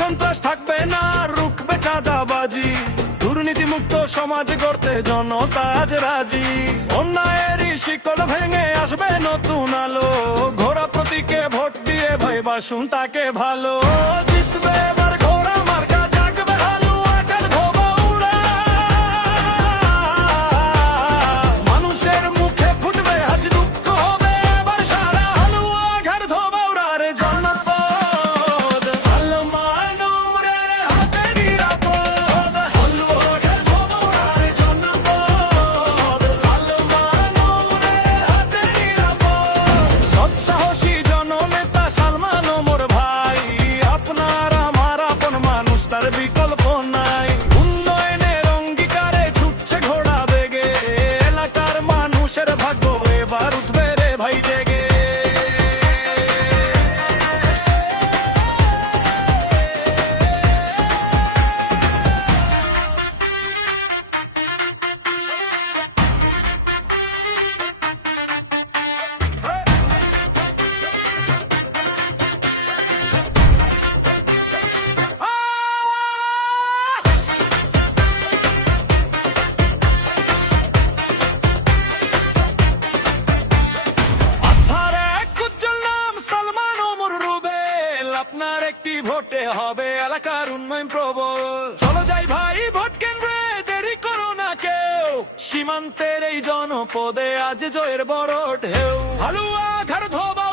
সন্ত্রাস থাকবে না, রুখবে চাঁদাবাজি, দুর্নীতি মুক্ত সমাজ গড়তে জনতা আজ রাজি। অন্যায়েরই শিকল ভেঙে আসবে নতুন আলো, ঘোড়া প্রতীকে ভোট দিয়ে ভাই বাসুন তাকে ভালো। জিতবে এবার ঘোড়া মার্কা, জাগবে হালুয়া কাল ধোবা উড়া, মানুষের মুখে ফুটবে হাসি, দুঃখ হবে এবার সারা, হালুয়া ঘাট ধোবা উড়ার জনপদ। বিকল্প নাই, উন্নয়নের অঙ্গীকারে ছুটছে ঘোড়া বেগে, এলাকার মানুষের ভাগ্য এবার উঠবে রে ভাই জেগে। আপনার একটি ভোটে হবে এলাকার উন্নয়ন প্রবল। চলো যাই ভাই ভোট কেন্দ্রে, দেরি করো না কেউ, সীমান্তের এই জনপদে আজ জয়ের বড় ঢেউ। হালুয়া ঘাট ধোবা